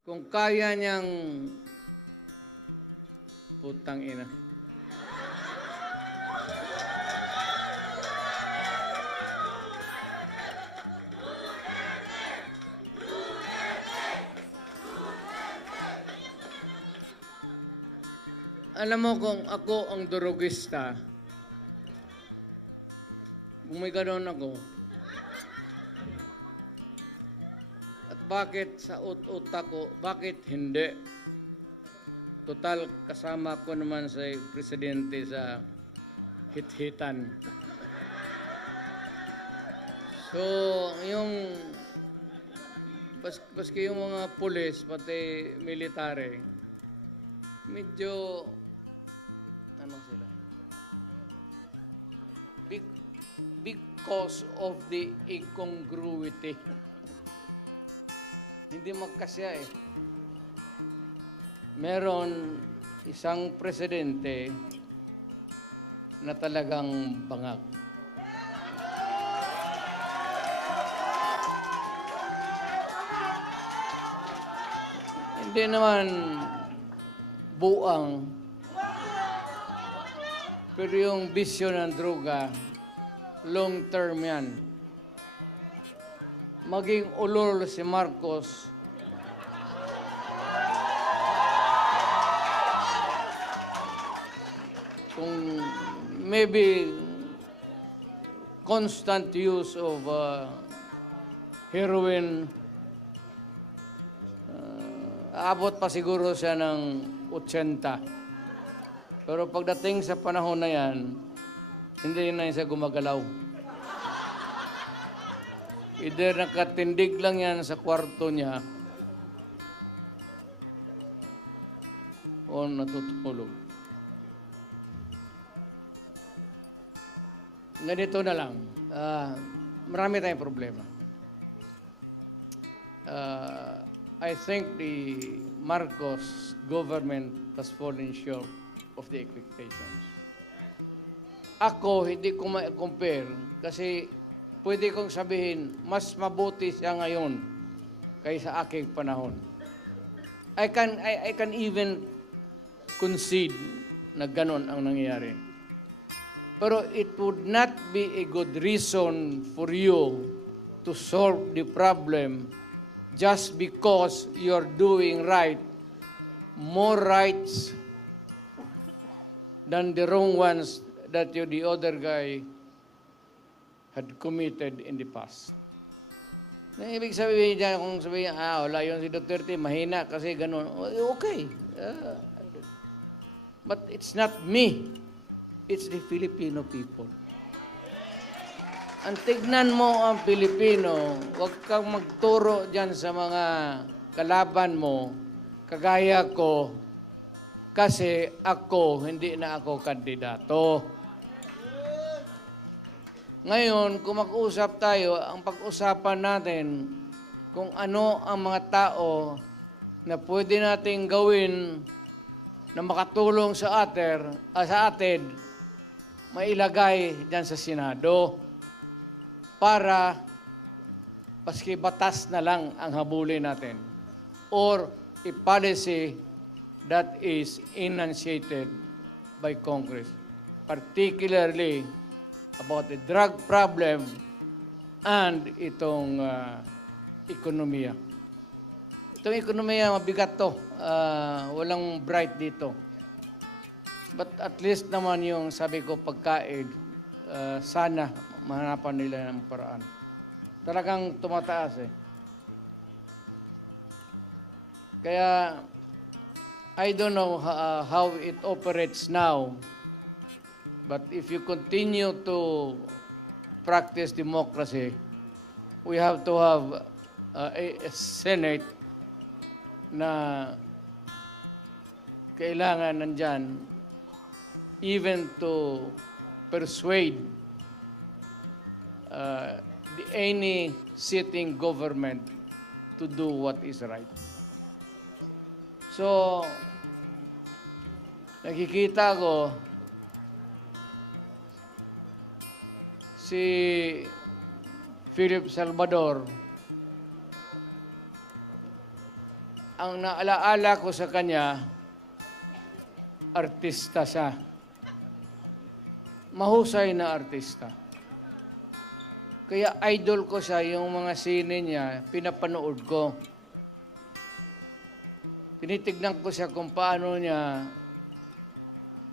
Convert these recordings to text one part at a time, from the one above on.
Kung kaya niyang putang ina. Alam mo kung ako ang durugista, kung may gano'n ako, at bakit sa utak ko, bakit hindi? Total, kasama ko naman sa presidente sa hit-hitan. So, yung baski yung mga pulis, pati military, medyo, ano sila? Because of the incongruity. Hindi magkasya eh. Meron isang presidente na talagang bangag. Hindi naman buang, pero yung bisyo ng droga, long term yan. Maging ulol si Marcos, kung maybe constant use of heroin, aabot pa siguro siya ng 80. Pero pagdating sa panahon na yan, hindi na siya gumagalaw. Either nakatindig lang yan sa kwarto niya o natutulog. Ganito na lang. Marami tayong problema. I think the Marcos government has fallen short of the expectations. Ako, hindi ko ma-compare kasi pwede kong sabihin, mas mabuti siya ngayon kaysa aking panahon. I can even concede na ganon ang nangyayari. Pero it would not be a good reason for you to solve the problem just because you're doing right, more rights than the wrong ones that the other guy had committed in the past. Na ibig sabihin dyan, kung sabihin, wala yun si Duterte, mahina kasi ganun. Okay. But it's not me. It's the Filipino people. Ang tignan mo ang Pilipino, huwag kang magturo dyan sa mga kalaban mo, kagaya ko, kasi ako, hindi na ako kandidato. Ngayon, kung mag-usap tayo, ang pag-usapan natin kung ano ang mga tao na pwede nating gawin na makatulong sa atin, mailagay dyan sa Senado para paski batas na lang ang habulin natin or a policy that is enunciated by Congress, particularly about the drug problem and itong ekonomiya. Itong ekonomiya, mabigat to. Walang bright dito. But at least naman yung sabi ko pagkain, sana mahanapan nila ng paraan. Talagang tumataas eh. Kaya I don't know how it operates now, but if you continue to practice democracy, we have to have a Senate na kailangan nandyan even to persuade any sitting government to do what is right. So, nakikita ko si Philip Salvador ang naalaala ko sa kanya, artista siya. Mahusay na artista. Kaya idol ko siya, yung mga sine niya, pinapanood ko. Tinitignan ko siya kung paano niya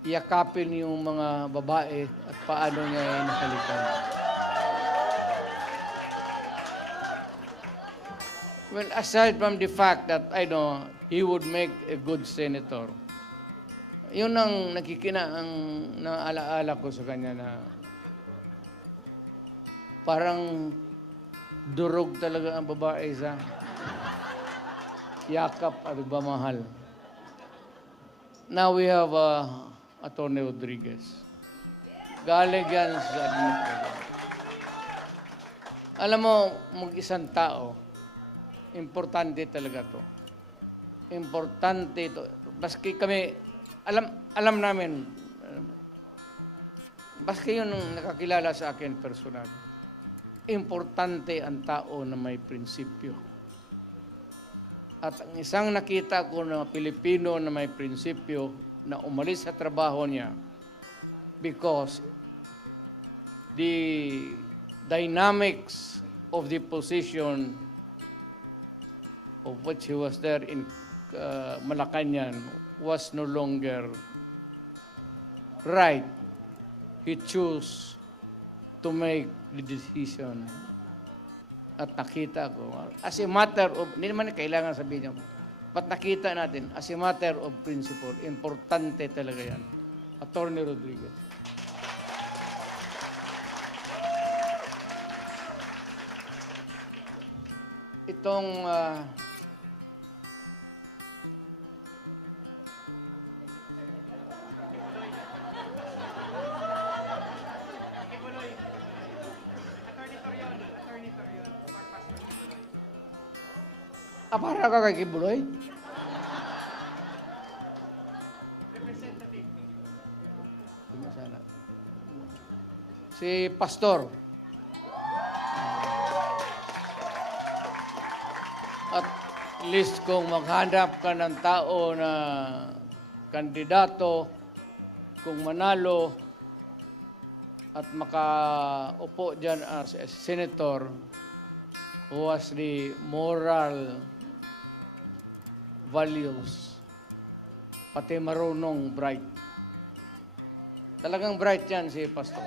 yakapin yung mga babae at paano niya nakalikan. Well, aside from the fact that I know he would make a good senator, yun ang ang naalaala ko sa kanya na parang durog talaga ang babae sa yakap at pagmamahal. Now we have Atty. Rodriguez. Galing yan sa administration. Alam mo, mag-isang tao, importante talaga to. Importante ito. Baski kami, alam namin, baski yun ang nakakilala sa akin personal. Importante ang tao na may prinsipyo. At ang isang nakita ko na Pilipino na may prinsipyo na umalis sa trabaho niya because the dynamics of the position of which he was there in Malacanang was no longer right. He chose to make the decision. At nakita ko, as a matter of, hindi naman kailangan sabihin niyo, but nakita natin, as a matter of principle, importante talaga yan. Atty. Rodriguez. Itong para ka kay Kibuloy? Representative. Sana. Si Pastor. At least kung maghanap ka ng tao na kandidato, kung manalo at makaupo dyan as a senator who has the moral values, pati marunong, bright. Talagang bright yan si Pastor.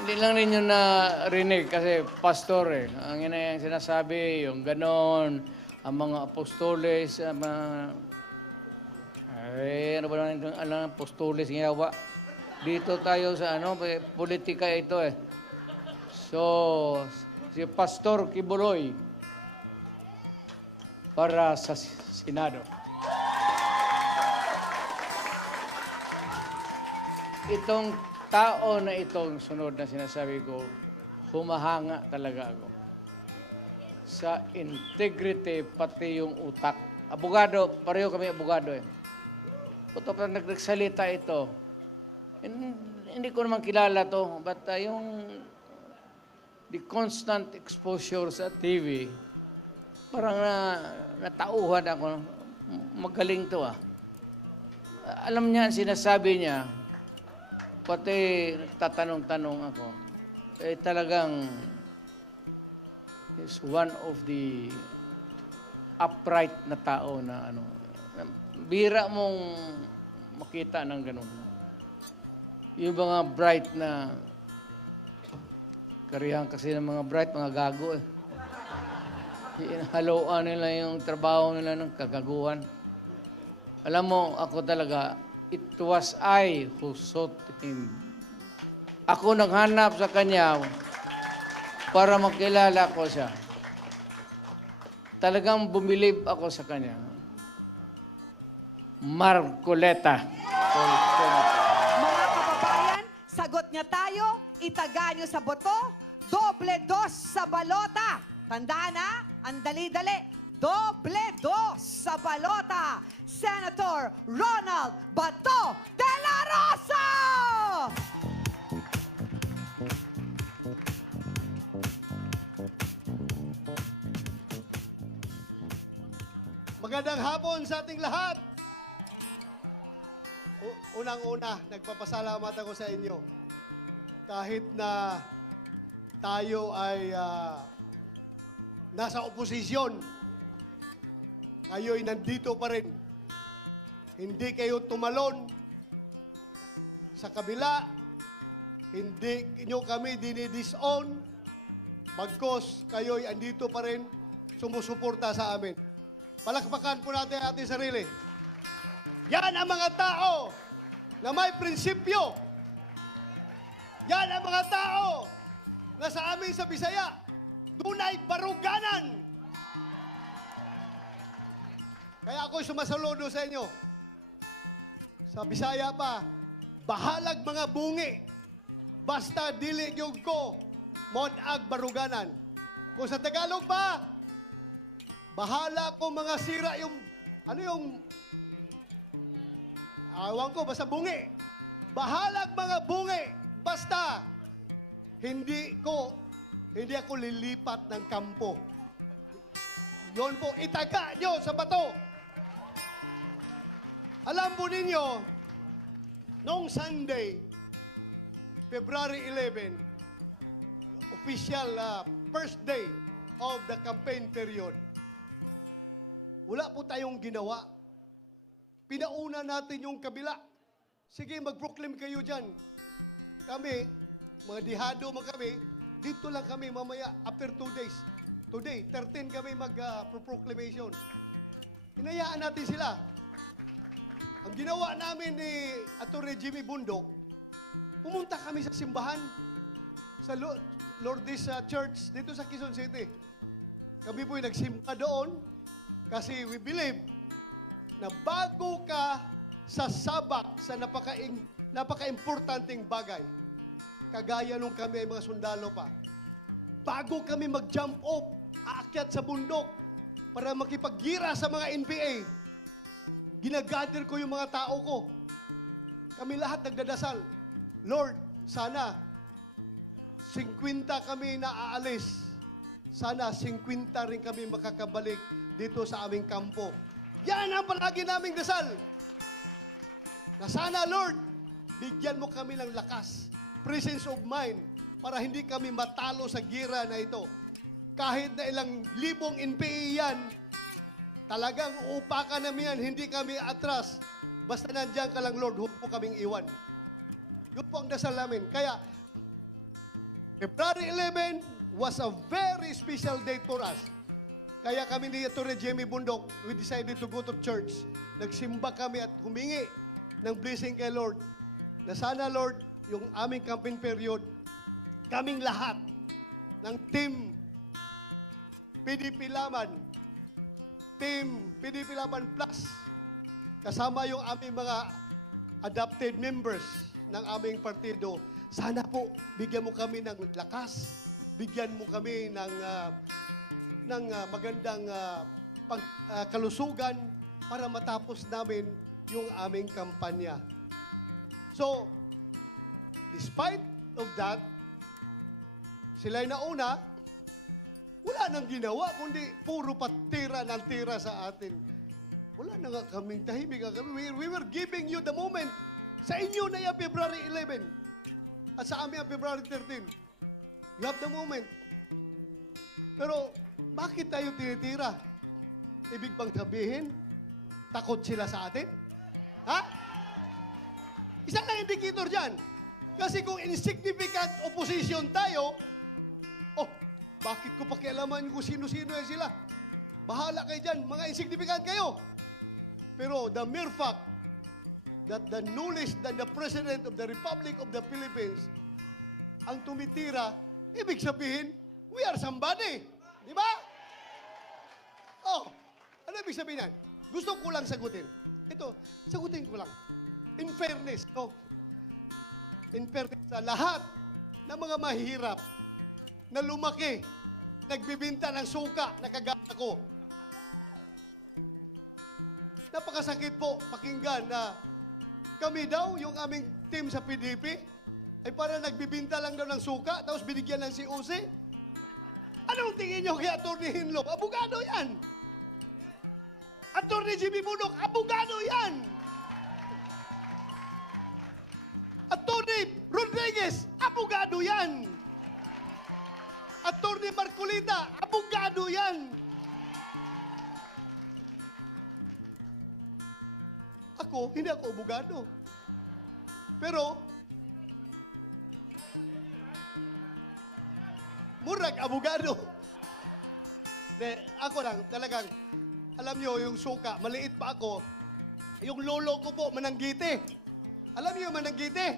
Hindi lang ninyo narinig kasi pastor eh. Ang ina yung sinasabi, yung ganon, ang mga apostoles, ano ba naman itong apostoles ng yawa? Dito tayo sa politika ito eh. So, si Pastor Kibuloy para sa Senado. Itong tao na itong sunod na sinasabi ko, humahanga talaga ako sa integrity pati yung utak. Abogado, pareho kami abogado eh. Puto pa nagsalita ito, hindi ko naman kilala to, but yung the constant exposure sa TV, parang natauhan ako, magaling to ah. Alam niya, sinasabi niya, pati nagtatanong-tanong ako, eh talagang is one of the upright na tao na bira mong makita ng ganun. Yung mga bright na, karihan kasi ng mga bright, mga gago eh. Haloan nila yung trabaho nila ng kagaguhan. Alam mo, ako talaga, it was I who sought him. Ako naghanap sa kanya para makilala ko siya. Talagang bumilib ako sa kanya. Marcoleta. Mga kababayan, sagot niya tayo, itaga niyo sa boto, doble dos sa balota. Tandaan na, ang dali-dali. Doble dos sa balota. Senator Ronald Bato de la Rosa! Magandang hapon sa ating lahat. Unang-una, nagpapasalamat ako sa inyo. Kahit na tayo ay nasa oposisyon, kayo'y nandito pa rin. Hindi kayo tumalon sa kabila, hindi nyo kami dinidisown, bagkos kayo'y andito pa rin, sumusuporta sa amin. Palakpakan po natin ang ating sarili. Yan ang mga tao na may prinsipyo. Yan ang mga tao na sa amin sa Bisaya, dunay baruganan. Kaya ako'y sumasaludo sa inyo. Sa Bisaya pa, bahalag mga bungi. Basta dili gyud ko monag baruganan. Kung sa Tagalog pa, bahala ko mga sira yung, awan ko, basta bungi. Bahalag mga bungi. Basta, hindi ako lilipat ng kampo. Yon po, itaga nyo sa bato. Alam po ninyo, noong Sunday, February 11, official first day of the campaign period, wala po tayong ginawa. Pinauna natin yung kabila. Sige, mag-proclaim kayo dyan. Kami, mga dihado man kami, dito lang kami mamaya after 2 days. Today, 13 kami mag-proclamation. Hinayaan natin sila. Ang ginawa namin ni Atty. Jimmy Bundok, pumunta kami sa simbahan, sa Lourdes Church, dito sa Quezon City. Kami po'y nagsimba doon kasi we believe na bago ka sasabak sa napaka-importanting bagay, kagaya nung kami ay mga sundalo pa, bago kami mag-jump off, aakyat sa bundok para makipaggira sa mga NPA, ginagather ko yung mga tao ko. Kami lahat nagdadasal, Lord, sana 50 kami na aalis. Sana 50 rin kami makakabalik dito sa aming kampo. Yan ang palagi naming dasal. Na sana, Lord, bigyan mo kami ng lakas, presence of mind, para hindi kami matalo sa gira na ito. Kahit na ilang libong NPA yan, talagang uupakan namin yan, hindi kami atras. Basta nandiyan ka lang, Lord, huwag po kaming iwan. Yun po ang dasal namin. Kaya, February 11 was a very special date for us. Kaya kami ni Atty. Jimmy Bundok, we decided to go to church. Nagsimba kami at humingi ng blessing kay Lord. Na sana, Lord, yung aming campaign period, kaming lahat ng team PDP Laban, team PDP Laban Plus, kasama yung aming mga adopted members ng aming partido, sana po, bigyan mo kami ng lakas, bigyan mo kami ng magandang kalusugan para matapos namin yung aming kampanya. So, despite of that, sila'y nauna, wala nang ginawa, kundi puro patira ng tira sa atin. Wala na nga kaming tahimik. We were giving you the moment. Sa inyo na yung February 11 at sa amin ang February 13. You have the moment. Pero, bakit tayo tinitira? Ibig bang sabihin, takot sila sa atin? Ha? Isang lang indicator dyan. Kasi kung insignificant opposition tayo, bakit ko pakialaman kung sino-sino yan sila? Bahala kayo dyan, mga insignificant kayo. Pero the mere fact that the knowledge that the President of the Republic of the Philippines ang tumitira, ibig sabihin, we are somebody. Di ba? Ano ibig sabihin yan? Gusto ko lang sagutin. Ito, sagutin ko lang. In fairness, in fairness sa lahat ng mga mahirap na lumaki, nagbibinta ng suka na kagaya ko. Napakasakit po pakinggan na kami daw, yung aming team sa PDP, ay parang nagbibinta lang daw ng suka, tapos binigyan ng COC. Anong tingin nyo kay Atty. Hinlo? Abogado yan. Attorney Jimmy Bunok, abogado yan! Attorney Rodriguez, abogado yan! Attorney Marcolita, abogado yan! Ako, hindi ako abogado. Pero, murag abogado. Ako lang, talagang, alam nyo, yung suka, maliit pa ako, yung lolo ko po, mananggiti. Alam niyo yung mananggiti?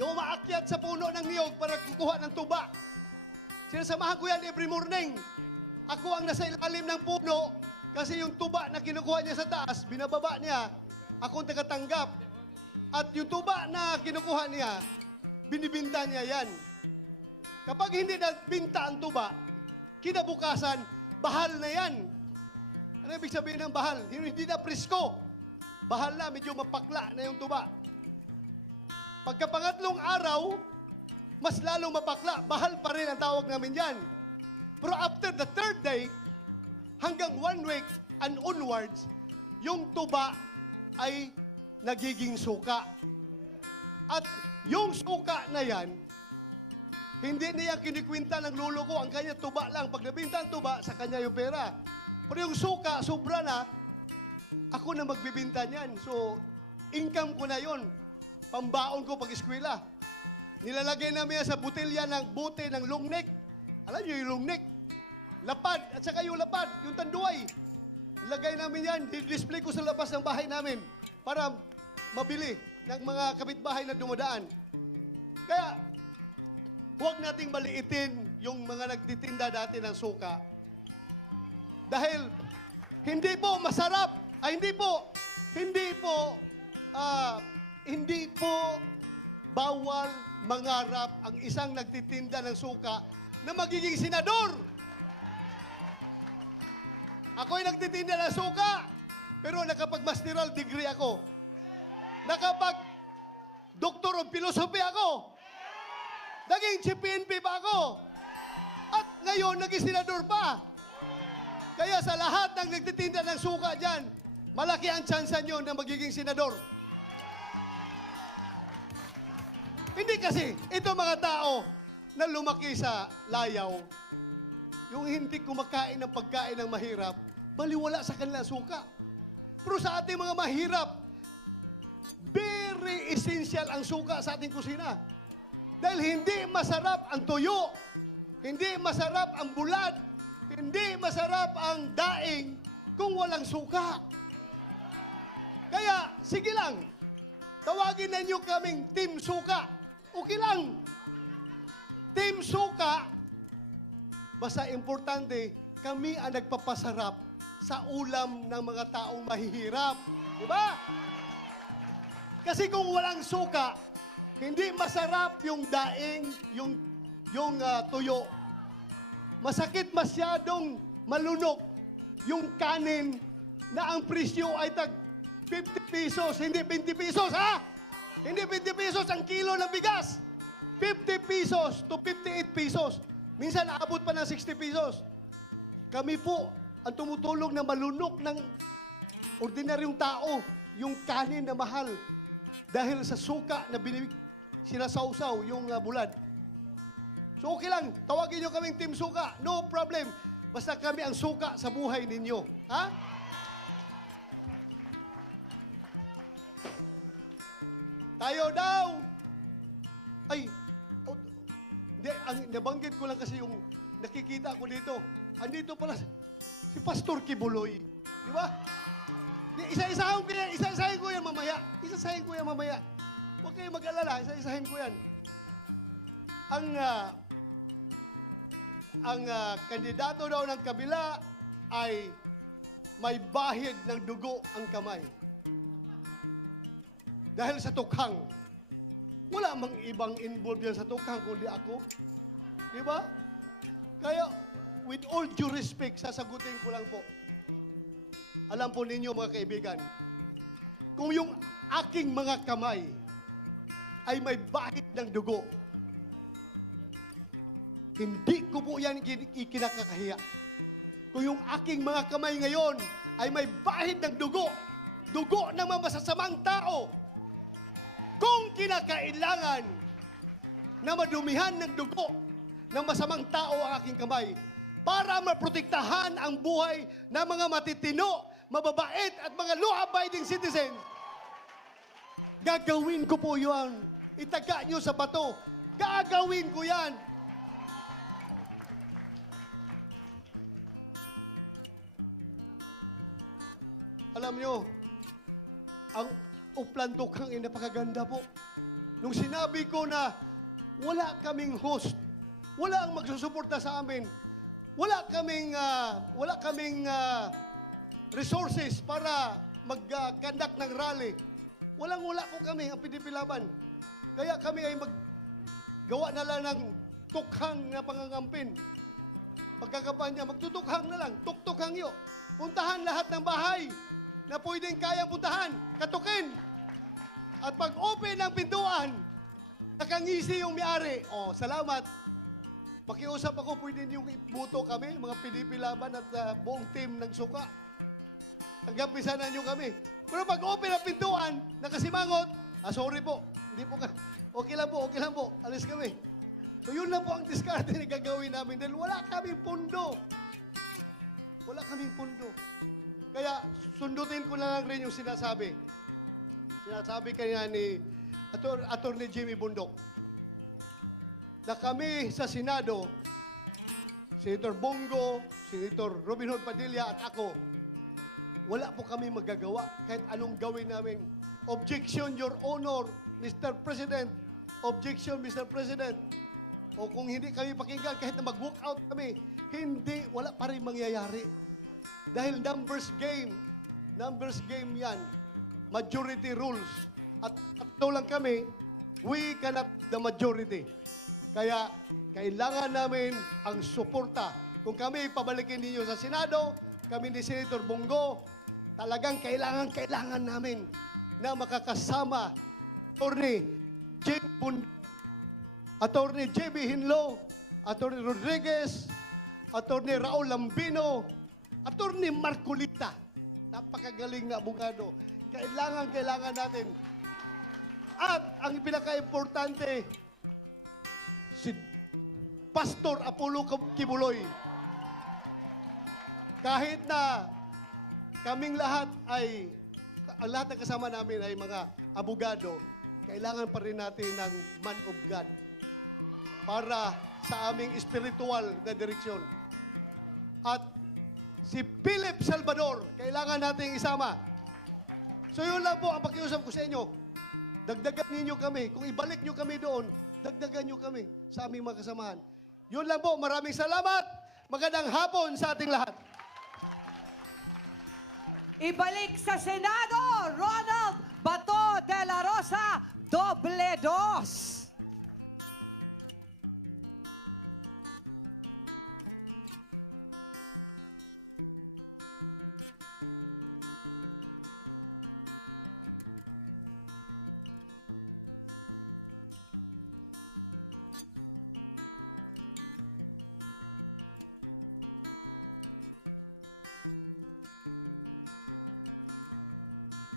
Yung umaakyat sa puno ng niyog para kukuha ng tuba. Sinasamahan ko yan every morning. Ako ang nasa ilalim ng puno kasi yung tuba na kinukuha niya sa taas, binababa niya, ako ang tagatanggap. At yung tuba na kinukuha niya, binibinta niya yan. Kapag hindi nagbinta ang tuba, kinabukasan, bahal na yan. Ano ibig sabihin ng bahal? Hindi na presko. Bahal na, medyo mapakla na yung tuba. Pagkapangatlong araw, mas lalong mapakla. Bahal pa rin ang tawag namin yan. Pero after the third day, hanggang 1 week and onwards, yung tuba ay nagiging suka. At yung suka na yan, hindi niya kinikwinta ng lolo ko. Ang kanya tuba lang. Pag nabinta ang tuba, sa kanya yung pera. Pero yung suka, sobra na, ako na magbibinta niyan. So, income ko na yon. Pambaon ko pag-eskwela. Nilalagay namin yan sa butilya ng bote ng long neck. Alam niyo yung long neck? Lapad, at saka yung lapad, yung tanduay. Ilagay namin yan, display ko sa labas ng bahay namin para mabili ng mga kapitbahay na dumadaan. Kaya, huwag nating maliitin yung mga nagtitinda dati ng suka. Dahil, hindi po masarap, hindi po bawal mangarap ang isang nagtitinda ng suka na magiging senador. Ako'y nagtitinda ng suka, pero nakapag-masteral degree ako. Nakapag-doctor of philosophy ako. Naging chief PNP pa ako. At ngayon, naging senador pa. Kaya sa lahat ng nagtitinda ng suka dyan, malaki ang tsansa nyo na magiging senador. Hindi kasi, ito mga tao na lumaki sa layaw, yung hindi kumakain ng pagkain ng mahirap, baliwala sa kanila suka. Pero sa ating mga mahirap, very essential ang suka sa ating kusina. Dahil hindi masarap ang tuyo, hindi masarap ang bulad, hindi masarap ang daing kung walang suka. Kaya, sige lang, tawagin na nyo kaming Team Suka. Okay lang. Team Suka, basta importante, kami ang nagpapasarap sa ulam ng mga taong mahihirap. Di ba? Kasi kung walang suka, hindi masarap yung daing, yung tuyo. Masakit masyadong malunok yung kanin na ang presyo ay tag 50 pesos, hindi 20 pesos, ha? Hindi 20 pesos ang kilo ng bigas. 50 pesos to 58 pesos. Minsan aabot pa ng 60 pesos. Kami po ang tumutulong na malunok ng ordinaryong tao yung kanin na mahal dahil sa suka na sinasawsaw yung bulad. So okay lang, tawagin nyo kaming Team Suka. No problem. Basta kami ang suka sa buhay ninyo. Ha? Tayo daw. Ay, nabanggit ko lang kasi yung nakikita ko dito. Andito pala si Pastor Kibuloy. Di ba? Isa-isahin ko yan mamaya. Isa-isahin ko yan mamaya. Huwag kayong mag-alala. Isa-isahin ko yan. Ang kandidato daw ng kabila ay may bahid ng dugo ang kamay. Dahil sa tukhang. Wala mang ibang involved yan sa tukhang kundi ako. Di ba? Kaya, with all due respect, sasagutin ko lang po. Alam po ninyo mga kaibigan, kung yung aking mga kamay ay may bahid ng dugo, hindi ko po yan ikinakakahiya. Kung yung aking mga kamay ngayon ay may bahid ng dugo. Dugo ng mga masasamang tao. Kung kinakailangan na madumihan ng dugo ng masamang tao ang aking kamay para maprotektahan ang buhay ng mga matitino, mababait at mga law-abiding citizen, gagawin ko po yun. Itaga nyo sa bato. Gagawin ko yan. Alam nyo, ang uplantukang ay napakaganda po. Nung sinabi ko na wala kaming host, wala ang magsusuporta sa amin, wala kaming resources para mag-conduct ng rally. Walang-wala ko kami, ang PDP Laban. Kaya kami ay maggawa na lang ng tukhang na pangangampin. Pagkakampanya, magtutukhang na lang, tuktukhang yo. Puntahan lahat ng bahay na pwedeng kayang puntahan, katukin. At pag open ang pintuan, nakangisi yung may-ari. Oh, salamat. Pakiusap ako, pwede niyong ibuto kami, mga PDP Laban at buong team ng suka. Tagapisanan niyo kami. Pero pag open ang pintuan, nakasimangot, sorry po, hindi po okay lang po, alis kami. So yun lang po ang diskarte na gagawin namin dahil wala kaming pundo. Wala kaming pundo. Kaya sundutin ko na lang rin yung sinasabi. Sinasabi kanina ni Attorney Jimmy Bundok na kami sa Senado, Senator Bongo, Senator Robin Hood Padilla at ako, wala po kami magagawa kahit anong gawin namin. Objection, Your Honor, Mr. President. Objection, Mr. President. O kung hindi kami pakinggan, kahit na mag-walk out kami, hindi, wala pa rin mangyayari. Dahil numbers game yan. Majority rules. At ito lang kami, we cannot the majority. Kaya, kailangan namin ang suporta. Kung kami pabalikin ninyo sa Senado, kami ni Senator Bongo, talagang kailangan namin na makakasama Attorney Attorney J.B. Hinlo, Attorney Rodriguez, Attorney Raul Lambino, Attorney Marcolita. Napakagaling na abogado. Kailangan natin. At ang pinaka-importante, si Pastor Apollo Kibuloy. Kahit na kaming lahat ang lahat ng kasama namin ay mga abogado, kailangan pa rin natin ng man of God para sa aming spiritual na direksyon. At si Philip Salvador, kailangan nating isama. So yun lang po ang pakiusap ko sa inyo. Dagdagan ninyo kami. Kung ibalik nyo kami doon, dagdagan nyo kami sa aming mga kasamahan. Yun lang po. Maraming salamat. Magandang hapon sa ating lahat. Ibalik sa Senado, Ronald Bato de la Rosa, doble dos.